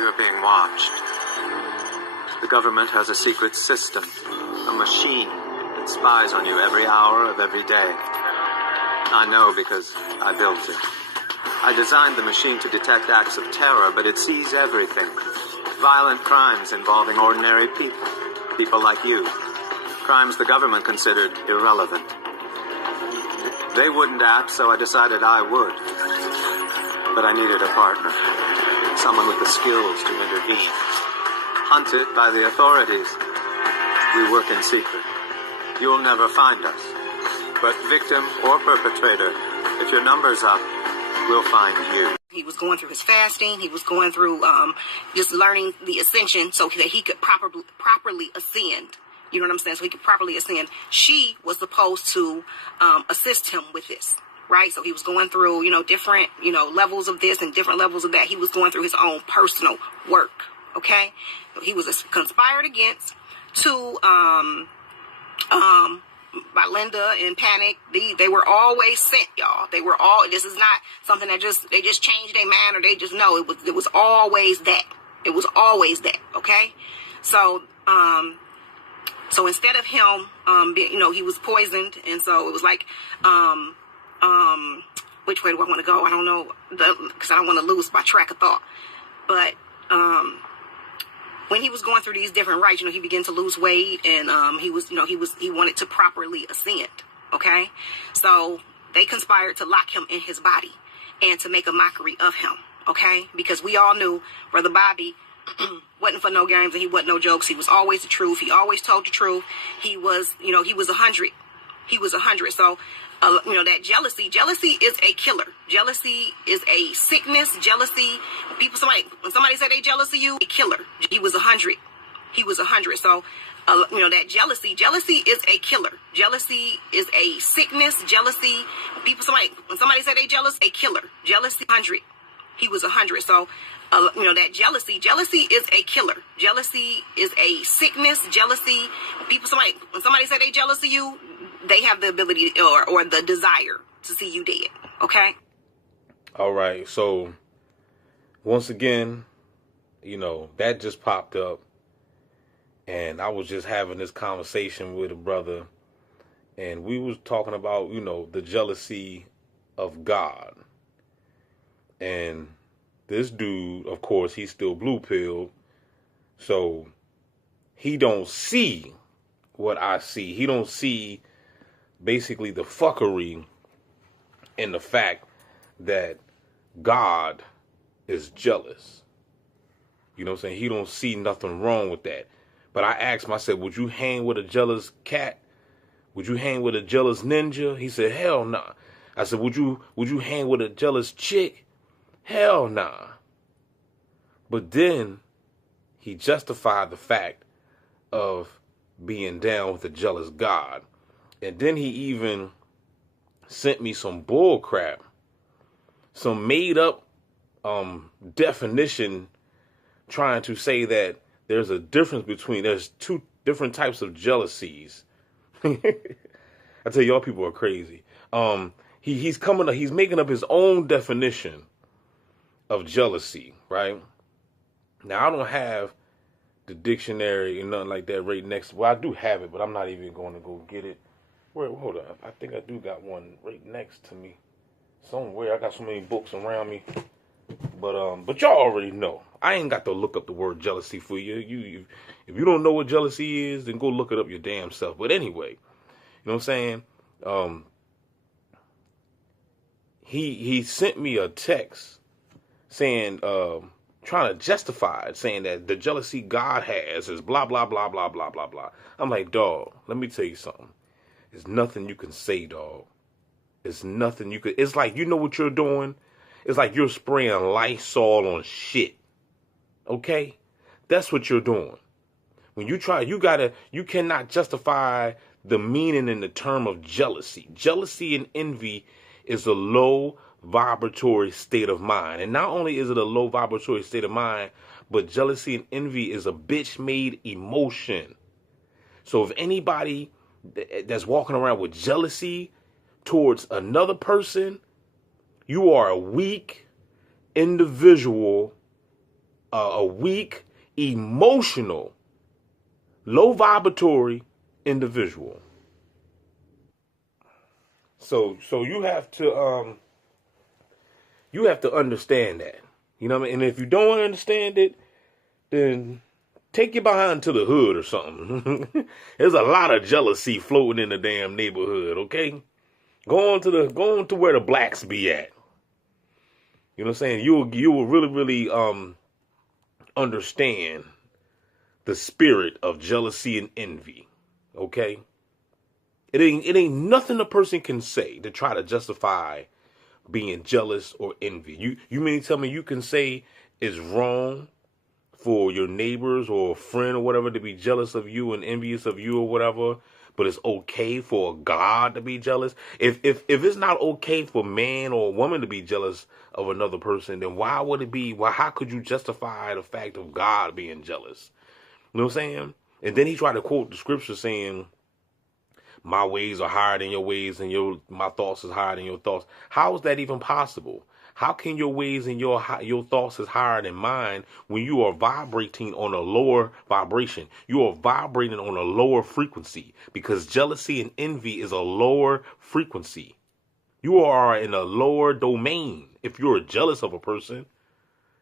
You are being watched. The government has a secret system, a machine that spies on you every hour of every day. I know because I built it. I designed the machine to detect acts of terror, but it sees everything. Violent crimes involving ordinary people, people like you. Crimes the government considered irrelevant. They wouldn't act, so I decided I would. But I needed a partner, someone with the skills to intervene. Hunted by the authorities, we work in secret. You'll never find us. But victim or perpetrator, if your number's up, we'll find you. He was going through his fasting. He was going through just learning the ascension so that he could properly ascend. You know what I'm saying? So he could properly ascend. She was supposed to assist him with this, right? So he was going through, different, levels of this and different levels of that. He was going through his own personal work, okay? So he was conspired against to by Linda and Panic. They were always sent, y'all. They were all. This is not something that they just changed their mind or they just know. It was always that. It was always that. Okay, so instead of him, he was poisoned, and so it was like, which way do I want to go? I don't know, because I don't want to lose my track of thought. But when he was going through these different rites, he began to lose weight, and he wanted to properly ascend. Okay, so they conspired to lock him in his body and to make a mockery of him. Okay, because we all knew Brother Bobby wasn't for no games and he wasn't no jokes. He was always the truth. He always told the truth. He was, he was 100. He was 100. So, that jealousy is a killer. Jealousy is a sickness. Jealousy, when somebody say they jealous of you, a killer. He was 100. He was 100. So, that jealousy is a killer. Jealousy is a sickness. Jealousy, when somebody say they jealous, a killer. Jealousy, 100. He was 100. So, that jealousy is a killer. Jealousy is a sickness. Jealousy, when somebody say they jealous of you, they have the ability or the desire to see you dead. Okay? All right. So, once again, that just popped up. And I was just having this conversation with a brother. And we was talking about, the jealousy of God. And this dude, of course, he's still blue-pilled. So, he don't see what I see. He don't see basically the fuckery in the fact that God is jealous. You know what I'm saying? He don't see nothing wrong with that. But I asked him, I said, would you hang with a jealous cat? Would you hang with a jealous ninja? He said, hell nah. I said, would you hang with a jealous chick? Hell nah. But then he justified the fact of being down with a jealous God. And then he even sent me some bull crap, some made up definition trying to say that there's a difference there's two different types of jealousies. I tell y'all people are crazy. He's making up his own definition of jealousy, right? Now, I don't have the dictionary and nothing like that right next. Well, I do have it, but I'm not even going to go get it. Hold on. I think I do got one right next to me somewhere. I got so many books around me. But y'all already know. I ain't got to look up the word jealousy for you. If you don't know what jealousy is, then go look it up your damn self. But anyway, you know what I'm saying? He sent me a text saying, trying to justify it, saying that the jealousy God has is blah, blah, blah, blah, blah, blah, blah. I'm like, dog, let me tell you something. There's nothing you can say, dog. It's nothing you could. It's like, you know what you're doing? It's like you're spraying Lysol on shit. Okay? That's what you're doing. When you try, you cannot justify the meaning in the term of jealousy. Jealousy and envy is a low vibratory state of mind. And not only is it a low vibratory state of mind, but jealousy and envy is a bitch-made emotion. So if anybody that's walking around with jealousy towards another person, you are a weak individual a weak, emotional, low vibratory individual. So you have to understand that. You know what I mean? And if you don't understand it, then take your behind to the hood or something. There's a lot of jealousy floating in the damn neighborhood, okay? Go on to where the blacks be at. You know what I'm saying? You will really, really understand the spirit of jealousy and envy. Okay? It ain't nothing a person can say to try to justify being jealous or envy. You mean to tell me you can say it's wrong for your neighbors or a friend or whatever to be jealous of you and envious of you or whatever, but it's okay for God to be jealous? If it's not okay for man or a woman to be jealous of another person, then why would it be? Why? How could you justify the fact of God being jealous? You know what I'm saying? And then he tried to quote the scripture saying, my ways are higher than your ways, and my thoughts is higher than your thoughts. How is that even possible? How can your ways and your thoughts is higher than mine when you are vibrating on a lower vibration? You are vibrating on a lower frequency, because jealousy and envy is a lower frequency. You are in a lower domain if you're jealous of a person.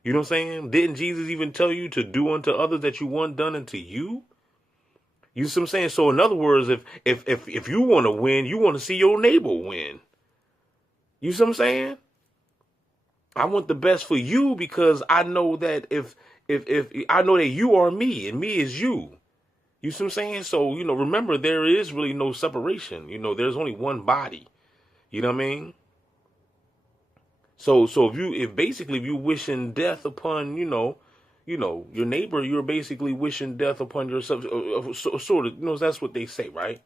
You know what I'm saying? Didn't Jesus even tell you to do unto others that you want done unto you? You see what I'm saying? So in other words, if you want to win, you want to see your neighbor win. You see what I'm saying? I want the best for you because I know that if I know that you are me and me is you. You see what I'm saying? So, remember, there is really no separation. There's only one body. You know what I mean? So if you wishing death upon, your neighbor, you're basically wishing death upon yourself. Sort of, that's what they say, right?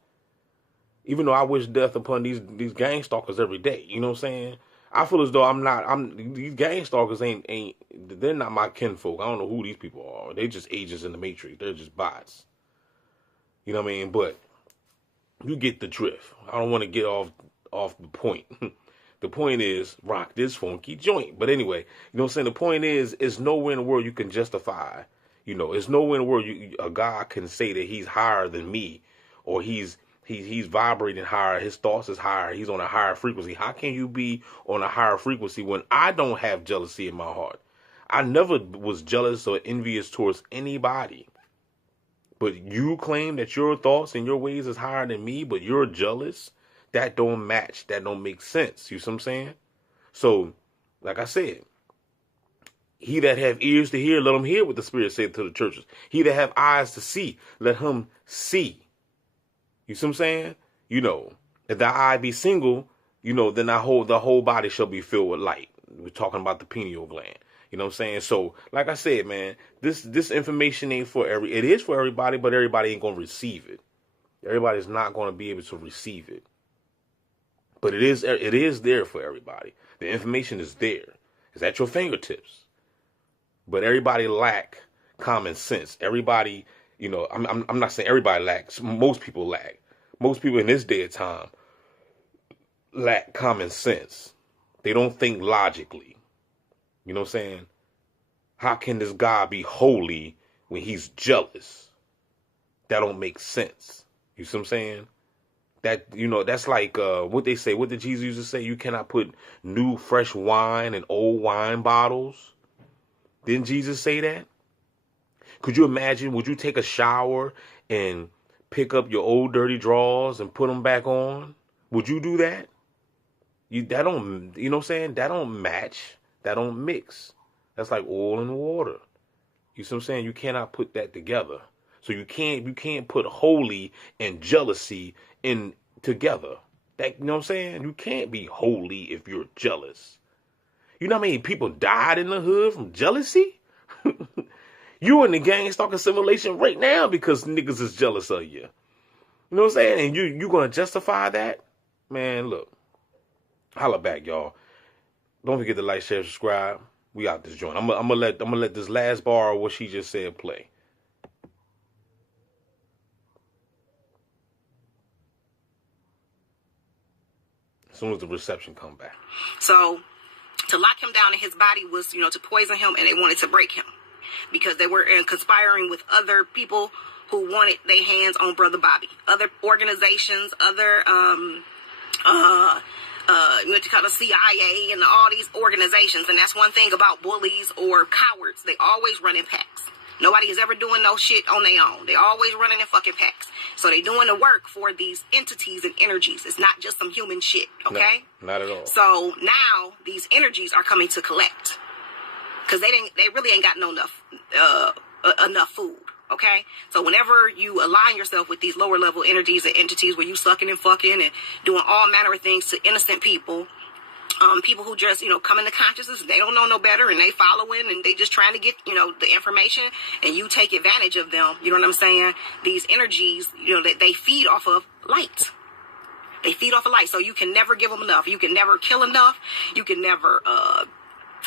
Even though I wish death upon these gang stalkers every day, you know what I'm saying? I feel as though these gang stalkers they're not my kinfolk. I don't know who these people are. They're just agents in the Matrix. They're just bots. You know what I mean? But you get the drift. I don't want to get off the point. The point is, rock this funky joint. But anyway, you know what I'm saying? The point is nowhere in the world you can justify. It's nowhere in the world a God can say that he's higher than me, or he's vibrating higher. His thoughts is higher. He's on a higher frequency. How can you be on a higher frequency when I don't have jealousy in my heart? I never was jealous or envious towards anybody. But you claim that your thoughts and your ways is higher than me, but you're jealous? That don't match. That don't make sense. You see what I'm saying? So, like I said, he that have ears to hear, let him hear what the Spirit said to the churches. He that have eyes to see, let him see. You see what I'm saying? If thy eye be single, then the whole body shall be filled with light. We're talking about the pineal gland. You know what I'm saying? So, like I said, man, this information ain't it is for everybody, but everybody ain't going to receive it. Everybody's not going to be able to receive it. But it is there for everybody. The information is there. It's at your fingertips. But everybody lack common sense. Everybody, I'm not saying everybody lacks. Most people lack. Most people in this day of time lack common sense. They don't think logically. You know what I'm saying? How can this God be holy when he's jealous? That don't make sense. You see what I'm saying? That, that's like what they say. What did Jesus used to say? You cannot put new, fresh wine in old wine bottles. Didn't Jesus say that? Could you imagine? Would you take a shower and pick up your old dirty drawers and put them back on? Would you do that? That don't, you know what I'm saying? That don't match. That don't mix. That's like oil and water. You see what I'm saying? You cannot put that together. So you can't put holy and jealousy in together. That, you know what I'm saying? You can't be holy if you're jealous. You know how many people died in the hood from jealousy? You in the gang stalking simulation right now because niggas is jealous of you. You know what I'm saying? And you gonna justify that? Man, look. Holla back, y'all. Don't forget to like, share, subscribe. We out this joint. I'm gonna let this last bar of what she just said play. As soon as the reception come back. So to lock him down in his body was, to poison him, and they wanted to break him. because they were conspiring with other people who wanted their hands on Brother Bobby. Other organizations, other, what you call the CIA and all these organizations. And that's one thing about bullies or cowards. They always run in packs. Nobody is ever doing no shit on their own. They always running in fucking packs. So they doing the work for these entities and energies. It's not just some human shit, okay? No, not at all. So now these energies are coming to collect. Because they really ain't got enough food. Okay, so whenever you align yourself with these lower level energies and entities where you sucking and fucking and doing all manner of things to innocent people, people who just, come into consciousness, they don't know no better and they following and they just trying to get, the information, and you take advantage of them. You know what I'm saying? These energies, they feed off of light. They feed off of light. So you can never give them enough. You can never kill enough. You can never,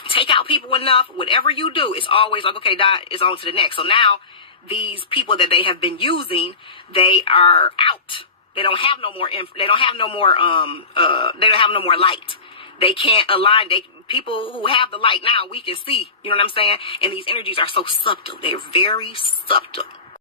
take out people enough. Whatever you do, it's always like, okay, it's on to the next. So now, these people that they have been using, they are out. They don't have no more. They don't have no more light. They can't align. People who have the light now, we can see. You know what I'm saying? And these energies are so subtle. They're very subtle.